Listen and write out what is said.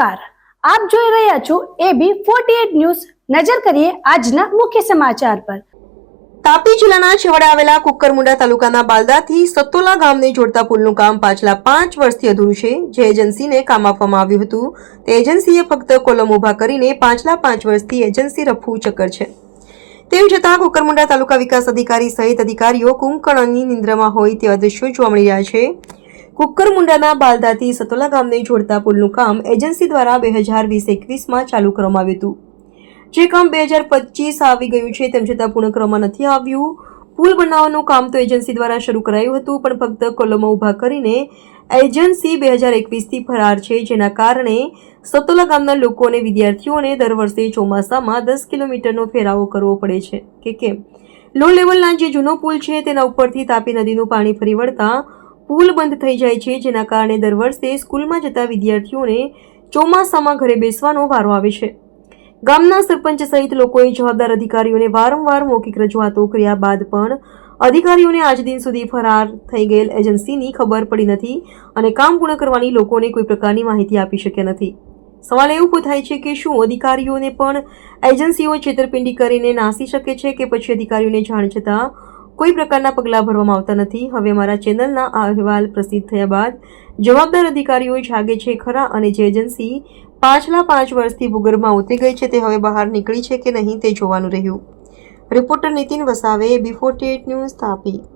આપ જોઈ રહ્યા છો એબી ફોર્ટી ન્યૂઝ. નજર કરીએ આજના મુખ્ય સમાચાર પર. તાપી જિલ્લાના છેવાડે આવેલા કુકરમુંડા તાલુકાના બાલદાથી સત્તોલા ગામને જોડતા પુલનું કામ પાછલા પાંચ વર્ષથી અધૂરું છે. જે એજન્સીને કામ આપવામાં આવ્યું હતું. તે એજન્સીએ ફક્ત કોલમ ઊભા કરીને પાછલા પાંચ વર્ષથી એજન્સી રફવું ચક્કર છે. તેમ છતાં કુકરમુંડા તાલુકા વિકાસ અધિકારી સહિત અધિકારીઓ કુંભકર્ણની નિંદ્રામાં હોય તેવા દ્રશ્યો જોવા મળી રહ્યા છે. કુકરમુંડાના બાલદાથી સતોલા ગામને જોડતા પુલનું કામ એજન્સી દ્વારા બે હજાર વીસ એકવીસમાં ચાલુ કરવામાં આવ્યું હતું. જે કામ બે હજાર પચીસ આવી ગયું છે તેમ છતાં પૂર્ણ કરવામાં નથી આવ્યું. પુલ બનાવવાનું કામ તો એજન્સી દ્વારા શરૂ કરાયું હતું, પણ ફક્ત કોલમો ઊભા કરીને એજન્સી બે હજાર એકવીસથી ફરાર છે, જેના કારણે સતોલા ગામના લોકો અને વિદ્યાર્થીઓને દર વર્ષે ચોમાસામાં દસ કિલોમીટરનો ફેરાવો કરવો પડે છે. કે કેમ? લો લેવલના જે જૂનો પુલ છે તેના ઉપરથી તાપી નદીનું પાણી ફરી વળતા પુલ બંધ થઈ જાય છે, જેના કારણે દર વર્ષે સ્કૂલમાં જતા વિદ્યાર્થીઓને ચોમાસામાં ઘરે બેસવાનો વારો આવે છે. ગામના સરપંચ સહિત લોકોએ જવાબદાર અધિકારીઓને વારંવાર મૌખિક રજૂઆતો કર્યા બાદ પણ અધિકારીઓને આજ દિન સુધી ફરાર થઈ ગયેલ એજન્સીની ખબર પડી નથી અને કામ પૂર્ણ કરવાની લોકોને કોઈ પ્રકારની માહિતી આપી શક્યા નથી. સવાલ એ ઊભો થાય છે કે શું અધિકારીઓને પણ એજન્સીઓ છેતરપિંડી કરીને નાસી શકે છે કે પછી અધિકારીઓને જાણ છતાં કોઈ પ્રકારના પગલાં ભરવામાં આવતા નથી. હવે મારા ચેનલના આ અહેવાલ પ્રસિદ્ધ થયા બાદ જવાબદાર અધિકારીઓ જાગે છે ખરા અને જે એજન્સી પાછલા પાંચ વર્ષથી ભૂગર્ભમાં ઉતરી ગઈ છે તે હવે બહાર નીકળી છે કે નહીં તે જોવાનું રહ્યું. Reporter Nitin Vasave, B forty news Tapi.